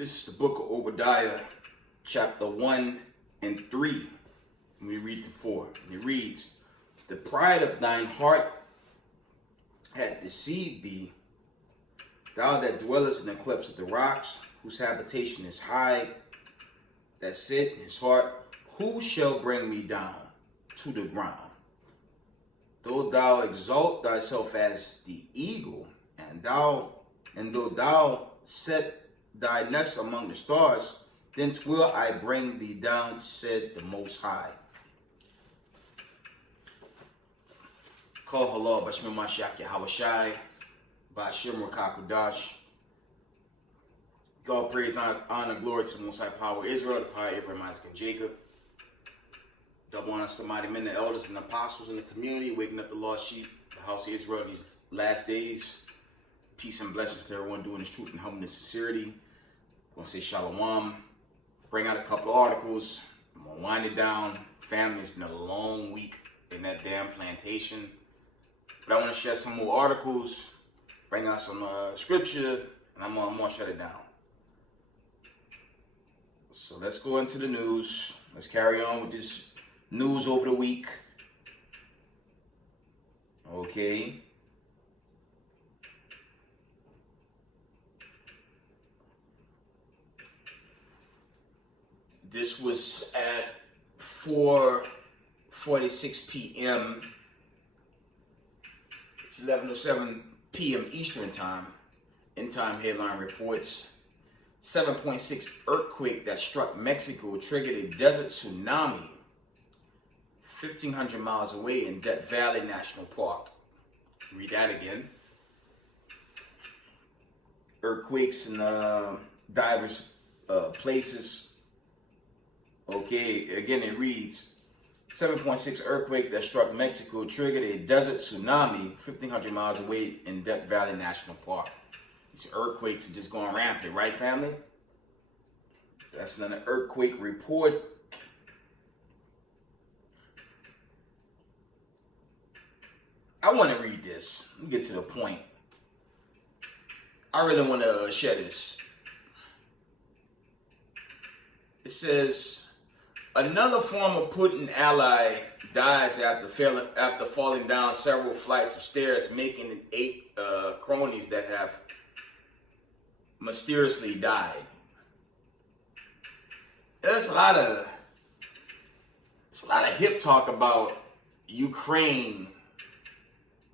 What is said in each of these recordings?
This is the book of Obadiah, chapter 1 and 3. Let me read to 4. And it reads, "The pride of thine heart hath deceived thee, thou that dwellest in the clefts of the rocks, whose habitation is high, that said in his heart, who shall bring me down to the ground? Though thou exalt thyself as the eagle, and though thou set thy nest among the stars, then will I bring thee down, said the Most High." Call halal Bashmir Mashiach Yahawashai, Bashir Murkakudash. God praise, honor, glory to the Most High Power of Israel, the power of Abraham, Isaac, and Jacob. Double honor to the mighty men, the elders, and apostles in the community, waking up the lost sheep, the house of Israel, these last days. Peace and blessings to everyone doing this truth and humbleness and sincerity. I'm going to say shalom. Bring out a couple of articles. I'm going to wind it down. Family, it's been a long week in that damn plantation. But I want to share some more articles, bring out some scripture, and I'm going to shut it down. So let's go into the news. Let's carry on with this news over the week. Okay. This was at 4:46 p.m. It's 11:07 p.m. Eastern Time. End time headline reports. 7.6 earthquake that struck Mexico triggered a desert tsunami 1,500 miles away in Death Valley National Park. Read that again. Earthquakes in diverse places. Okay, again it reads, 7.6 earthquake that struck Mexico triggered a desert tsunami 1,500 miles away in Death Valley National Park. These earthquakes are just going rampant, right, family? That's another earthquake report. I want to read this. Let me get to the point. I really want to share this. It says, another former Putin ally dies after falling down several flights of stairs, making 8 cronies that have mysteriously died. There's a lot of hip talk about Ukraine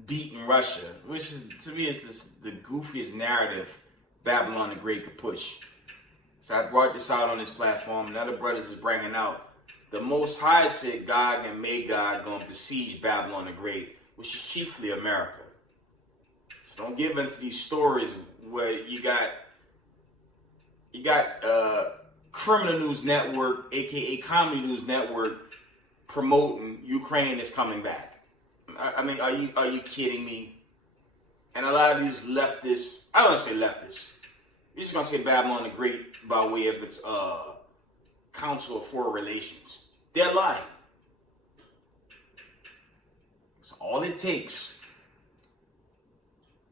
beating Russia, which is, to me, is the goofiest narrative Babylon the Great could push. So I brought this out on this platform, and other brothers is bringing out. The Most High said Gog and Magog going to besiege Babylon the Great, which is chiefly America. So don't give into these stories where you got Criminal News Network, aka Comedy News Network, promoting Ukraine is coming back. I mean, are you kidding me? And a lot of these leftists, I don't want to say leftists, you're just going to say Babylon the Great by way of its Council of Foreign Relations. They're lying. So all it takes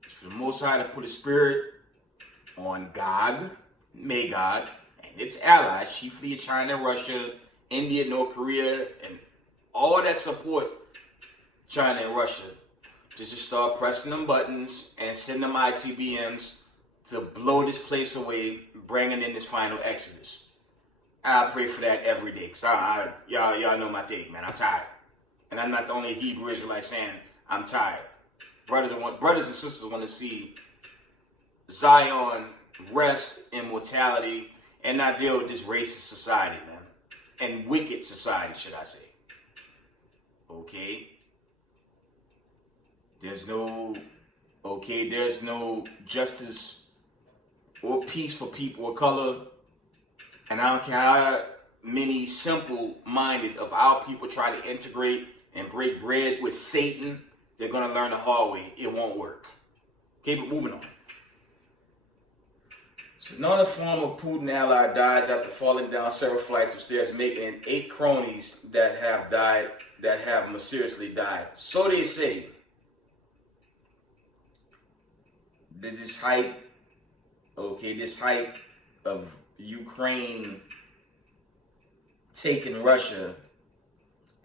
is for the Most High to put a spirit on Gog, Magog, and its allies, chiefly China, Russia, India, North Korea, and all that support China and Russia, to just start pressing them buttons and send them ICBMs to blow this place away, bringing in this final exodus. I pray for that every day, because y'all know my take, man. I'm tired. And I'm not the only Hebrew Israelite saying I'm tired. Brothers and sisters want to see Zion rest in mortality and not deal with this racist society, man. And wicked society, should I say. Okay? There's no justice or peace for people of color. And I don't care how many simple-minded of our people try to integrate and break bread with Satan, they're going to learn the hard way. It won't work. Okay, but moving on. So another former Putin ally dies after falling down several flights of stairs, making 8 cronies that have died, that have mysteriously died. So they say. This hype of Ukraine taking Russia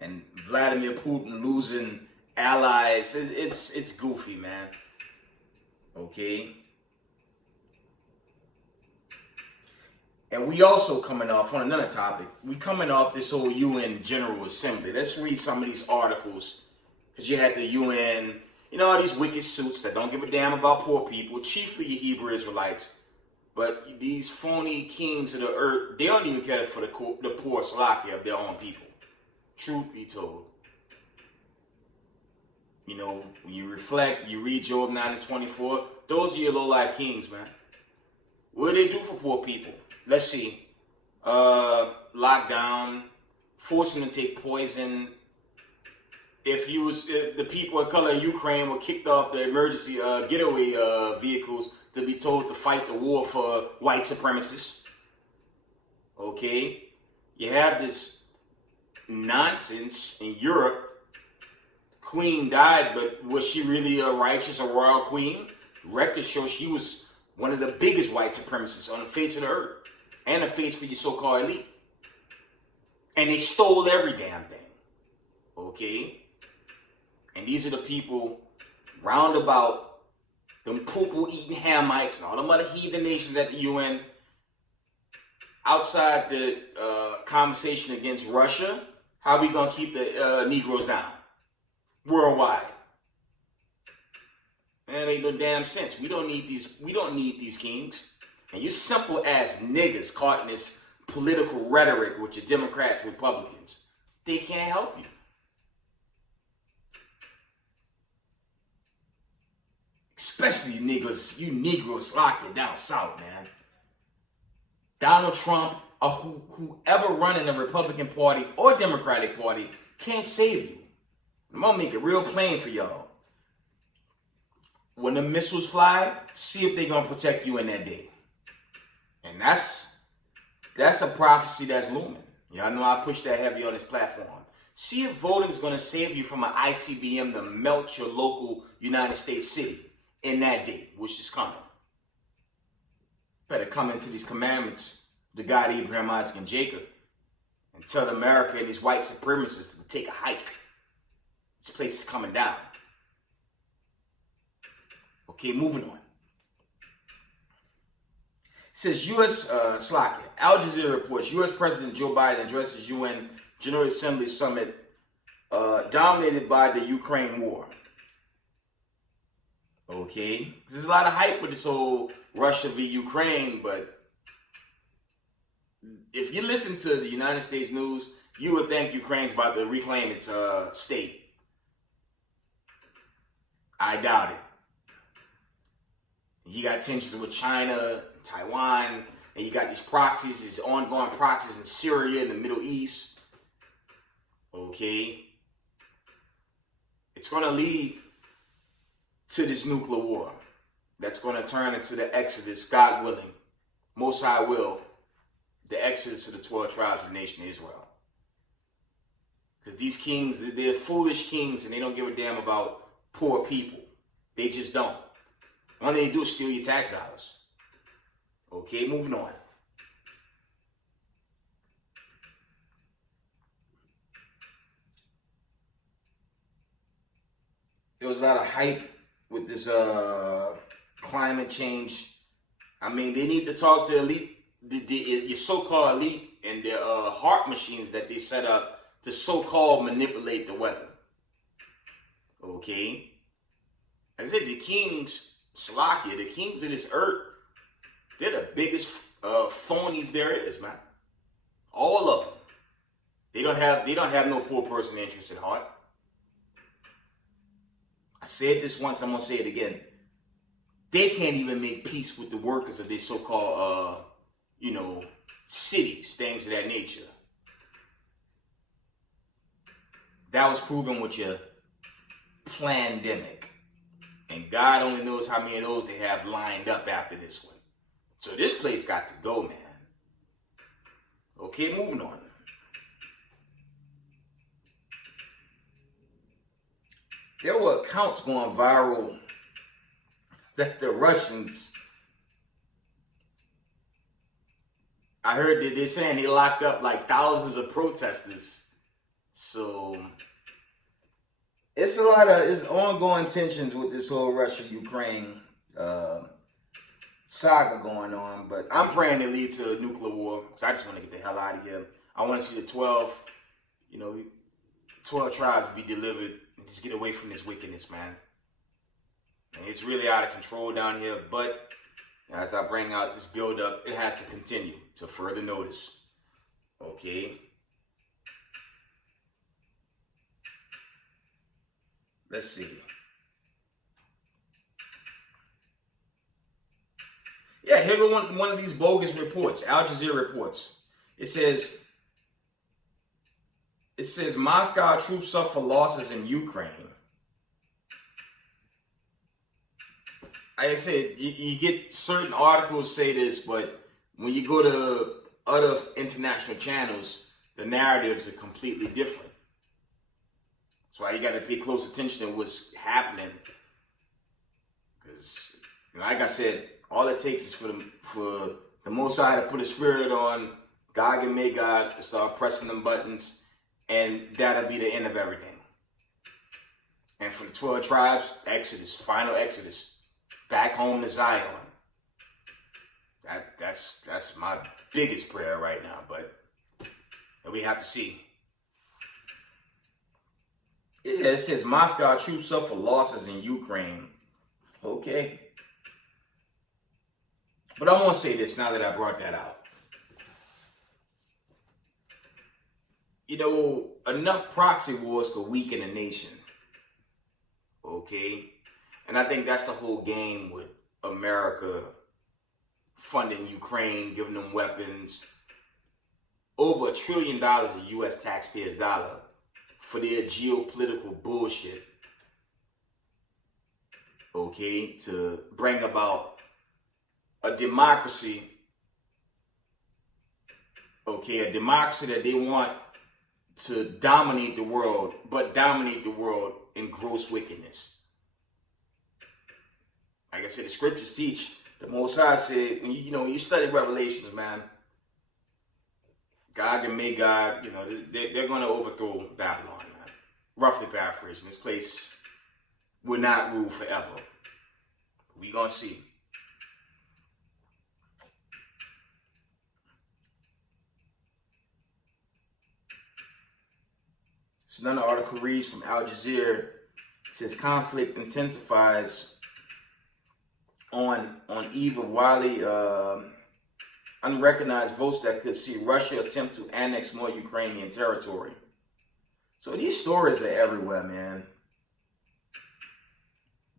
and Vladimir Putin losing allies, it's goofy, man. Okay? And we also coming off on another topic. We coming off this whole UN General Assembly. Let's read some of these articles. Because you had the UN, all these wicked suits that don't give a damn about poor people, chiefly Hebrew Israelites. But these phony kings of the earth, they don't even care for the poor Salakia of their own people. Truth be told. When you reflect, you read Job 9 and 24, those are your low-life kings, man. What do they do for poor people? Let's see. Lockdown, force them to take poison. If the people of color of Ukraine were kicked off the emergency getaway vehicles to be told to fight the war for white supremacists. Okay? You have this nonsense in Europe. Queen died, but was she really a righteous, a royal queen? Records show she was one of the biggest white supremacists on the face of the earth. And the face for your so-called elite. And they stole every damn thing. Okay? And these are the people round about them poo-poo-eating Hamites and all them other heathen nations at the UN. Outside the conversation against Russia, how are we going to keep the Negroes down? Worldwide. Man, it ain't no damn sense. We don't need these kings. And you simple ass niggas caught in this political rhetoric with your Democrats, Republicans. They can't help you. Especially you Negroes locked down south, man. Donald Trump or whoever running the Republican Party or Democratic Party can't save you. I'm gonna make it real plain for y'all. When the missiles fly, see if they're gonna protect you in that day. And that's a prophecy that's looming. Y'all know I push that heavy on this platform. See if voting is gonna save you from an ICBM to melt your local United States city in that day, which is coming. Better come into these commandments, the God Abraham, Isaac, and Jacob, and tell America and these white supremacists to take a hike. This place is coming down. Okay, moving on. It says U.S. Slovakia. Al Jazeera reports U.S. President Joe Biden addresses UN General Assembly summit dominated by the Ukraine war. Okay, there's a lot of hype with this whole Russia v. Ukraine, but if you listen to the United States news, you would think Ukraine's about to reclaim its state. I doubt it. You got tensions with China, Taiwan, and you got these proxies, these ongoing proxies in Syria and the Middle East. Okay. It's going to lead to this nuclear war that's going to turn into the Exodus, God willing, Most High will, the Exodus to the 12 tribes of the nation of Israel. Because these kings, they're foolish kings and they don't give a damn about poor people. They just don't. All they do is steal your tax dollars. Okay, moving on. There was a lot of hype with this climate change. I mean, they need to talk to elite, your so-called elite and their heart machines that they set up to so-called manipulate the weather. Okay? I said the kings, Slovakia, the kings of this earth, they're the biggest phonies there is, man. All of them. They don't have no poor person interest at heart. I said this once, I'm gonna say it again. They can't even make peace with the workers of their so-called cities, things of that nature. That was proven with your pandemic. And God only knows how many of those they have lined up after this one. So this place got to go, man. Okay, moving on. There were accounts going viral that the Russians I heard that they're saying they locked up like thousands of protesters. So it's it's ongoing tensions with this whole Russia-Ukraine saga going on. But I'm praying it lead to a nuclear war. So I just want to get the hell out of here. I want to see the 12 tribes be delivered and just get away from this wickedness, man. And it's really out of control down here. But as I bring out this build-up, it has to continue to further notice. Okay. Let's see. Yeah, here go one of these bogus reports, Al Jazeera reports. It says Moscow troops suffer losses in Ukraine. Like I said, you get certain articles say this, but when you go to other international channels, the narratives are completely different. That's why you got to pay close attention to what's happening. Because, like I said, all it takes is for the Most High to put a spirit on Gog and Magog to start pressing them buttons, and that'll be the end of everything. And for the 12 tribes, Exodus, final Exodus. Back home to Zion. That's my biggest prayer right now, but we have to see. It says Moscow troops suffer losses in Ukraine. Okay. But I want to say this now that I brought that out. Enough proxy wars could weaken a nation. Okay. And I think that's the whole game with America funding Ukraine, giving them weapons. Over $1 trillion of U.S. taxpayers' dollar for their geopolitical bullshit. Okay, to bring about a democracy. Okay, a democracy that they want to dominate the world, but dominate the world in gross wickedness. Like I said, the scriptures teach. The Most High said, when you study Revelations, man, Gog and Magog, they're going to overthrow Babylon, man. Roughly paraphrasing, this place will not rule forever. We going to see. So another article reads from Al Jazeera. It says conflict intensifies on eve of widely unrecognized votes that could see Russia attempt to annex more Ukrainian territory. So these stories are everywhere, man.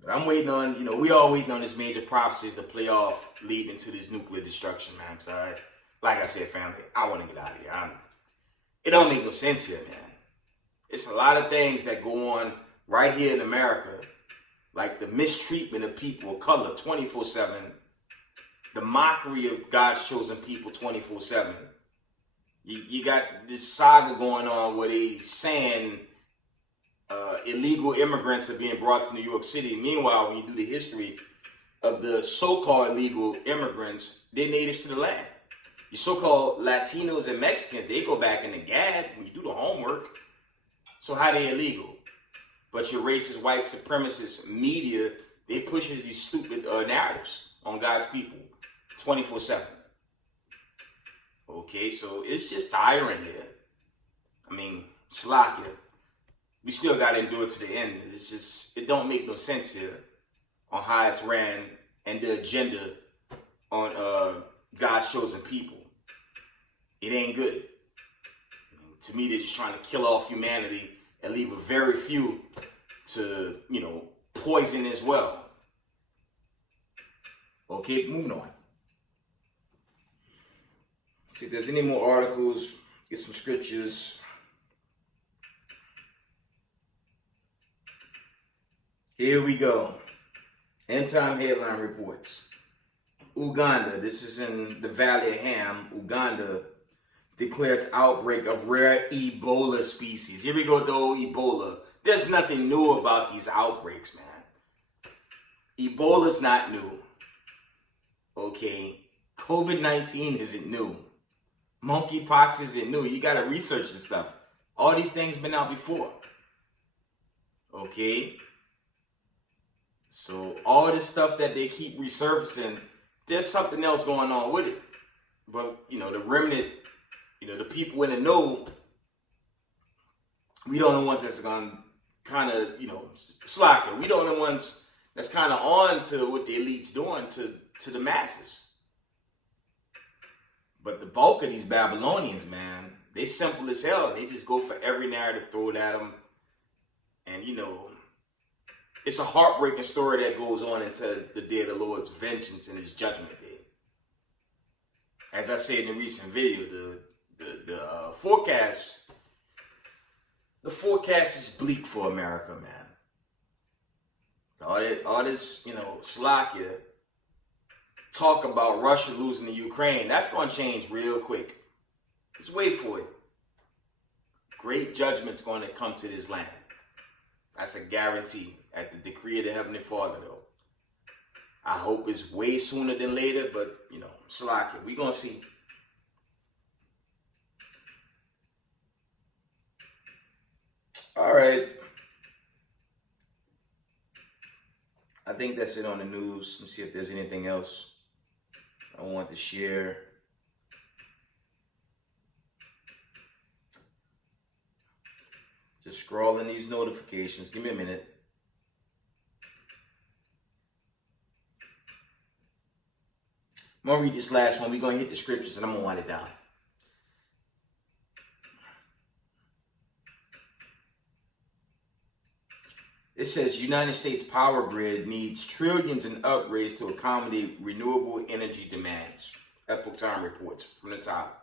But I'm waiting on, we all waiting on this major prophecies to play off leading to this nuclear destruction, man. Because like I said, family, I want to get out of here. It don't make no sense here, man. It's a lot of things that go on right here in America. Like the mistreatment of people of color 24/7. The mockery of God's chosen people 24/7. You got this saga going on where they saying illegal immigrants are being brought to New York City. Meanwhile, when you do the history of the so-called illegal immigrants, they're natives to the land. Your so-called Latinos and Mexicans, they go back in the GAD when you do the homework. So how they illegal? But your racist, white supremacist media, they pushes these stupid narratives on God's people 24/7. Okay, so it's just tiring here. I mean, Slovakia, we still got to endure to the end. It's just, it don't make no sense here on how it's ran and the agenda on God's chosen people. It ain't good. To me, they're just trying to kill off humanity and leave a very few to, poison as well. Okay, moving on. See if there's any more articles, get some scriptures. Here we go. End time headline reports. Uganda, this is in the Valley of Ham, Uganda, declares outbreak of rare Ebola species. Here we go with the old Ebola. There's nothing new about these outbreaks, man. Ebola's not new. Okay? COVID-19 isn't new. Monkeypox isn't new. You gotta research this stuff. All these things been out before. Okay? So all this stuff that they keep resurfacing, there's something else going on with it. But, the remnant, the people in the know, we don't know the ones that's going to kind of, slack it. We don't know the ones that's kind of on to what the elite's doing to the masses. But the bulk of these Babylonians, man, they simple as hell. They just go for every narrative thrown at them. And, it's a heartbreaking story that goes on into the day of the Lord's vengeance and his judgment day. As I said in the recent video, the forecast is bleak for America, man. All this, slakia talk about Russia losing to Ukraine, that's going to change real quick. Just wait for it. Great judgment's going to come to this land. That's a guarantee at the decree of the Heavenly Father, though. I hope it's way sooner than later, but, slakia, we going to see. All right. I think that's it on the news. Let's see if there's anything else I want to share. Just scrolling these notifications. Give me a minute. I'm going to read this last one. We're going to hit the scriptures and I'm going to wind it down. It says United States power grid needs trillions in upgrades to accommodate renewable energy demands. Epoch Time reports from the top.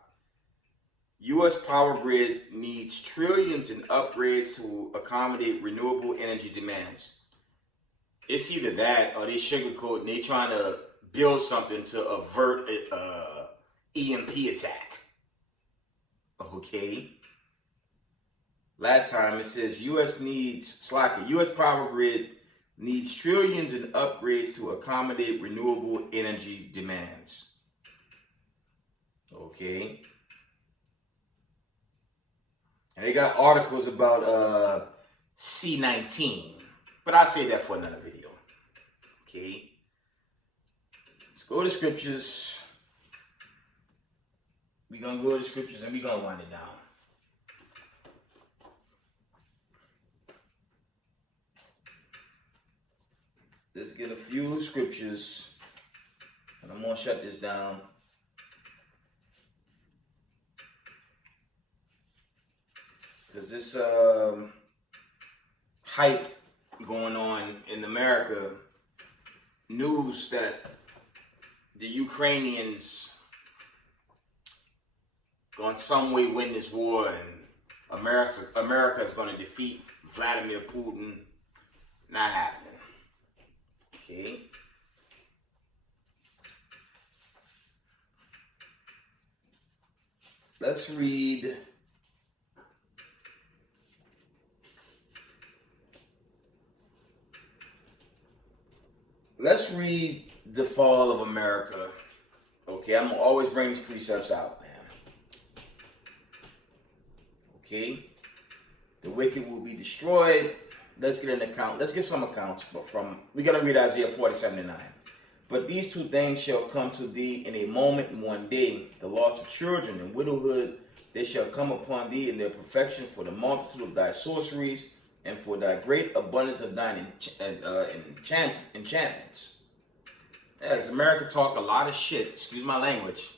U.S. power grid needs trillions in upgrades to accommodate renewable energy demands. It's either that or they sugarcoat and they trying to build something to avert an EMP attack. Okay. Last time it says U.S. power grid needs trillions in upgrades to accommodate renewable energy demands. Okay. And they got articles about C-19. But I'll say that for another video. Okay. Let's go to scriptures. We're going to go to scriptures and we're going to wind it down. Let's get a few scriptures. And I'm going to shut this down. Because this hype going on in America, news that the Ukrainians going some way win this war and America is going to defeat Vladimir Putin. Not happening. Okay. Let's read the fall of America. Okay, I'm gonna always bring these precepts out, man. Okay, the wicked will be destroyed. Let's get an account. Let's get some accounts. But we're gonna read Isaiah 40:79. But these two things shall come to thee in a moment, in one day: the loss of children and widowhood. They shall come upon thee in their perfection, for the multitude of thy sorceries, and for thy great abundance of thine enchantments. As America talk a lot of shit, excuse my language,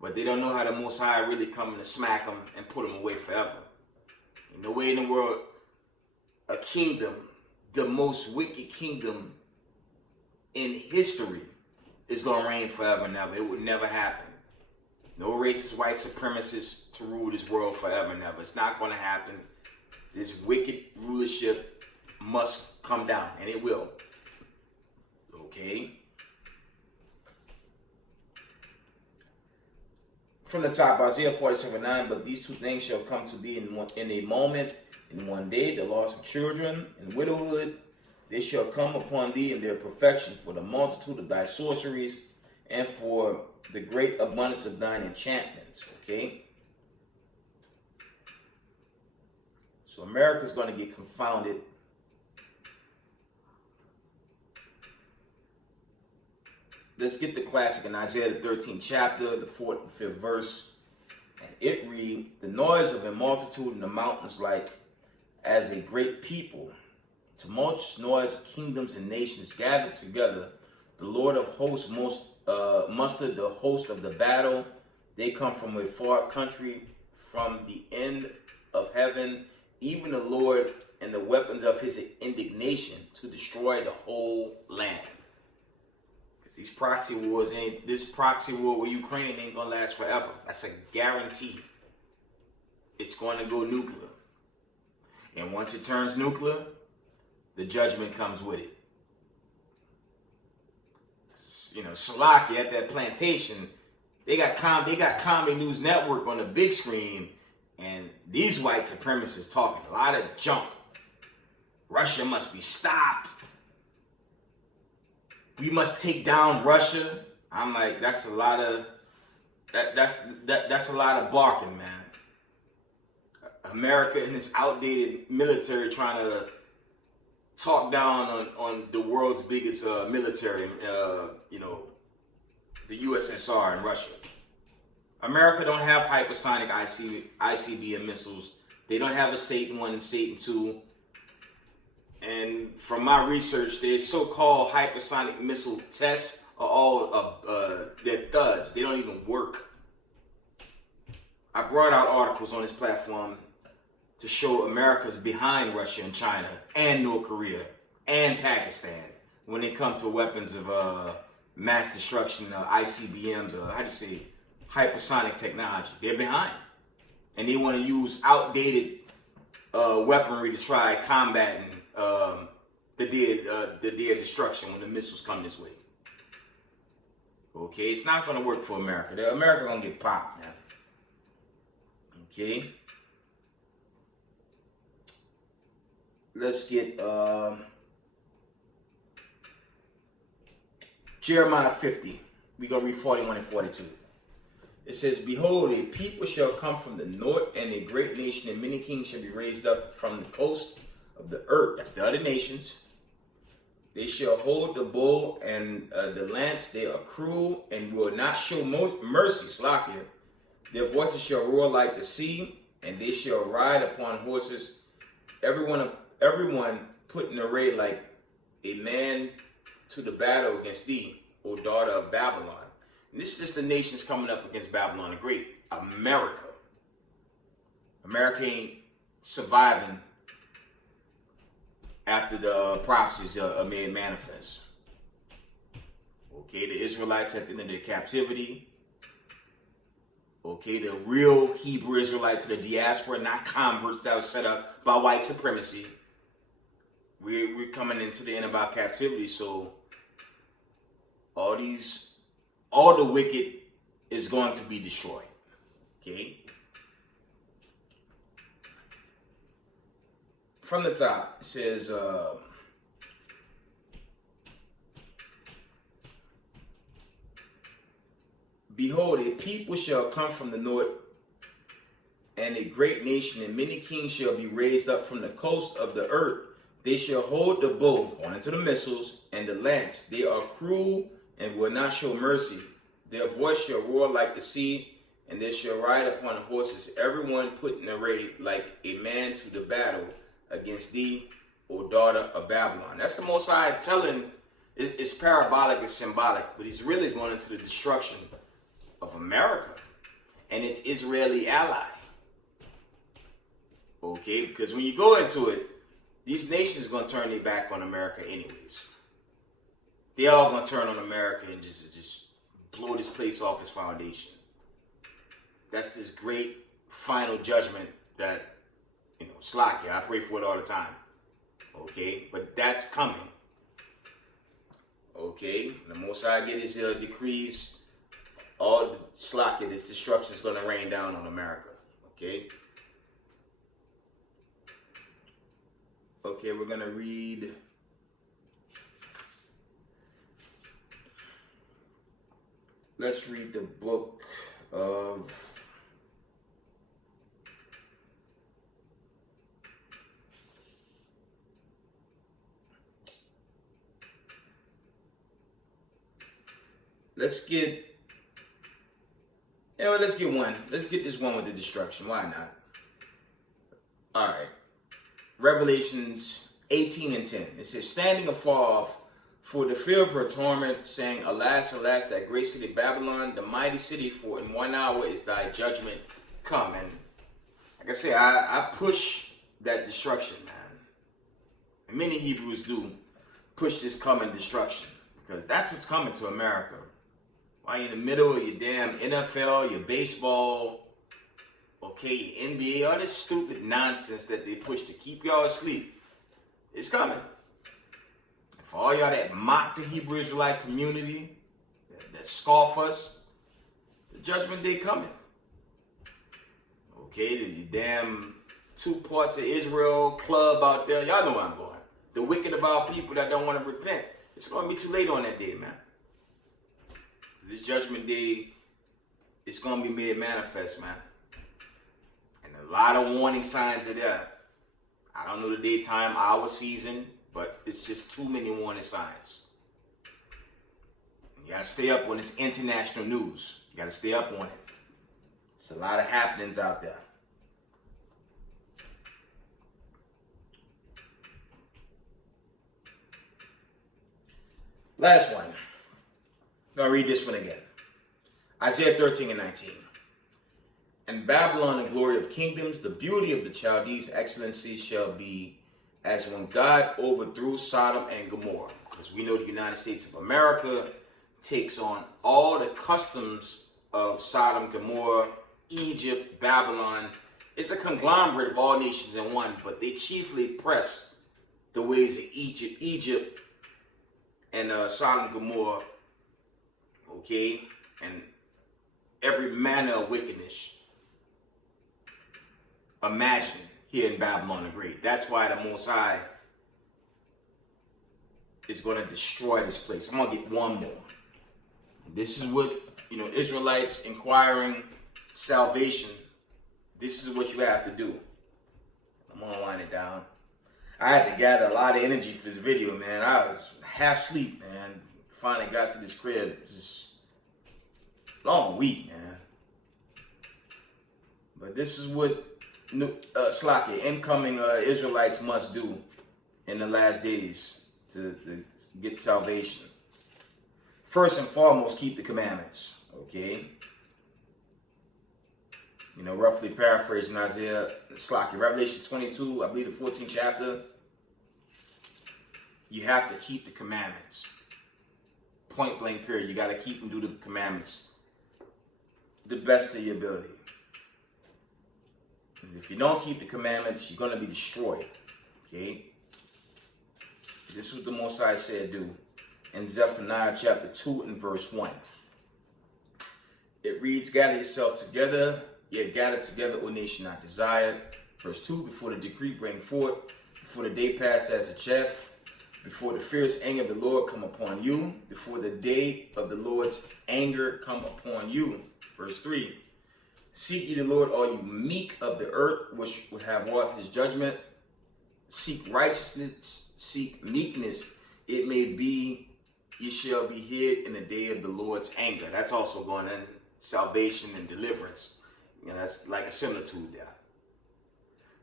but they don't know how the Most High really coming to smack them and put them away forever. In no way in the world, a kingdom, the most wicked kingdom in history, is going to reign forever and ever. It would never happen. No racist white supremacists to rule this world forever and ever. It's not going to happen. This wicked rulership must come down, and it will. Okay? From the top, Isaiah 47:9, but these two things shall come to thee in a moment, in one day: the loss of children and widowhood. They shall come upon thee in their perfection, for the multitude of thy sorceries, and for the great abundance of thine enchantments. Okay? So America's going to get confounded. Let's get the classic in Isaiah the 13th chapter, the 4th and 5th verse. And it reads, the noise of a multitude in the mountains like as a great people. Tumultuous noise of kingdoms and nations gathered together. The Lord of hosts mustered the host of the battle. They come from a far country, from the end of heaven, even the Lord and the weapons of his indignation to destroy the whole land. Because this proxy war with Ukraine ain't gonna last forever. That's a guarantee. It's going to go nuclear. And once it turns nuclear, the judgment comes with it. You know, Salaki at that plantation, they got Comedy News Network on the big screen, and these white supremacists talking a lot of junk. Russia must be stopped. We must take down Russia. I'm like, that's a lot of that's a lot of barking, man. America and its outdated military trying to talk down on the world's biggest military, the USSR and Russia. America don't have hypersonic ICBM missiles. They don't have a Satan 1 and Satan 2. And from my research, their so-called hypersonic missile tests are all they're thuds. They don't even work. I brought out articles on this platform to show America's behind Russia and China and North Korea and Pakistan when it comes to weapons of mass destruction, ICBMs, hypersonic technology. They're behind. And they want to use outdated weaponry to try combating the day of destruction when the missiles come this way. Okay, it's not going to work for America. America going to get popped now. Okay. Let's get Jeremiah 50. We're going to read 41 and 42. It says, behold, a people shall come from the north, and a great nation, and many kings shall be raised up from the coast of the earth. That's the other nations. They shall hold the bow and the lance. They are cruel and will not show mercy. Slakia. Their voices shall roar like the sea, and they shall ride upon horses. Everyone put in array like a man to the battle against thee, O daughter of Babylon. And this is just the nations coming up against Babylon the Great. America. America ain't surviving after the prophecies are made manifest. Okay, the Israelites at the end of their captivity. Okay, the real Hebrew Israelites to the diaspora, not converts that was set up by white supremacy. We're coming into the end of our captivity, so all the wicked is going to be destroyed. Okay? From the top, it says, behold, a people shall come from the north, and a great nation, and many kings shall be raised up from the coast of the earth. They shall hold the bow, going into the missiles, and the lance. They are cruel and will not show mercy. Their voice shall roar like the sea, and they shall ride upon horses. Everyone put in array like a man to the battle against thee, O daughter of Babylon. That's the Most High telling. It's parabolic, it's symbolic, but he's really going into the destruction of America and its Israeli ally. Okay, because when you go into it, these nations are going to turn their back on America anyways. They all going to turn on America and just blow this place off its foundation. That's this great final judgment that, Slakia, I pray for it all the time. Okay, but that's coming. Okay, the Most High get his decrees, all Slakia, this destruction is going to rain down on America. Okay. Okay, we're going to read let's read the book of let's get one. Let's get this one with the destruction. Why not? All right. Revelations 18:10. It says, standing afar off for the fear of her torment, saying, alas, alas, that great city Babylon, the mighty city, for in 1 hour is thy judgment come. And like I say, I push that destruction, man. And many Hebrews do push this coming destruction, because that's what's coming to America. While you're in the middle of your damn NFL, your baseball, okay, your NBA, all this stupid nonsense that they push to keep y'all asleep, it's coming. For all y'all that mock the Hebrew Israelite community, that scoff us, the judgment day coming. Okay, the damn 2 parts of Israel club out there, y'all know where I'm going. The wicked about people that don't want to repent. It's going to be too late on that day, man. This judgment day is going to be made manifest, man. And a lot of warning signs are there. I don't know the daytime, hour, season, but it's just too many warning signs. You got to stay up when it's international news. You got to stay up on it. It's a lot of happenings out there. Last one. I'm going to read this one again. Isaiah 13:19. And Babylon, the glory of kingdoms, the beauty of the Chaldees' excellency shall be as when God overthrew Sodom and Gomorrah. Because we know the United States of America takes on all the customs of Sodom, Gomorrah, Egypt, Babylon. It's a conglomerate of all nations in one, but they chiefly press the ways of Egypt and Sodom, Gomorrah, okay, and every manner of wickedness. Imagine here in Babylon the Great. That's why the Most High is going to destroy this place. I'm going to get one more. This is what, Israelites inquiring salvation. This is what you have to do. I'm going to wind it down. I had to gather a lot of energy for this video, man. I was half asleep, man. Finally got to this crib. Just long week, man. But this is what incoming Israelites must do in the last days to get salvation. First and foremost, keep the commandments, okay? Roughly paraphrasing Revelation 22, I believe the 14th chapter. You have to keep the commandments. Point blank period. You got to keep and do the commandments the best of your ability. If you don't keep the commandments, you're going to be destroyed. Okay? This is what the Most High said do in Zephaniah chapter 2 and verse 1. It reads, gather yourself together, yet gather together, O nation not desired. Verse 2, before the decree bring forth, before the day pass as a chaff, before the fierce anger of the Lord come upon you, before the day of the Lord's anger come upon you. Verse 3, seek ye the Lord, all you meek of the earth, which would have wrought his judgment. Seek righteousness, seek meekness. It may be ye shall be hid in the day of the Lord's anger. That's also going in salvation and deliverance. That's like a similitude there.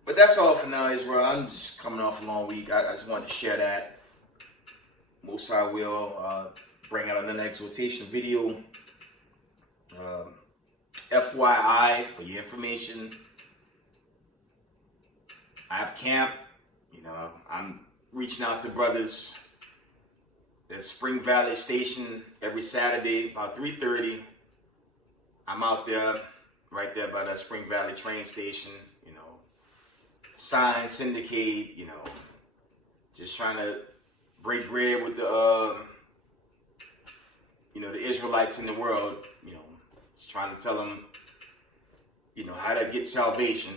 But that's all for now, Israel. I'm just coming off a long week. I just wanted to share that. Most High will bring out another exhortation video. FYI, for your information, I have camp. I'm reaching out to brothers at Spring Valley Station every Saturday about 3:30. I'm out there, right there by that Spring Valley train station. Sign, syndicate. Just trying to break bread with the the Israelites in the world. Just trying to tell them, how to get salvation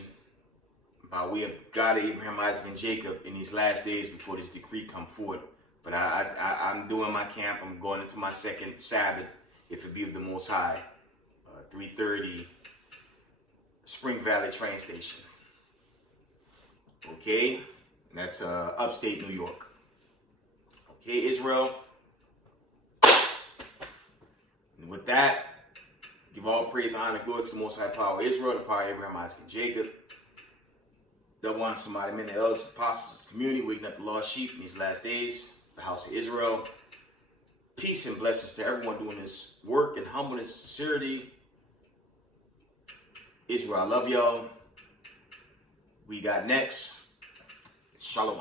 by way of God, Abraham, Isaac, and Jacob in these last days before this decree come forward. But I'm doing my camp. I'm going into my second Sabbath if it be of the Most High, 330 Spring Valley train station. Okay, that's upstate New York. Okay, Israel. And with that, give all praise, honor, glory to the Most High power of Israel, the power of Abraham, Isaac, and Jacob. Double honor to mighty men, the elders, apostles, community, waking up the lost sheep in these last days, the house of Israel. Peace and blessings to everyone doing this work in humbleness and sincerity. Israel, I love y'all. We got next. Shalom.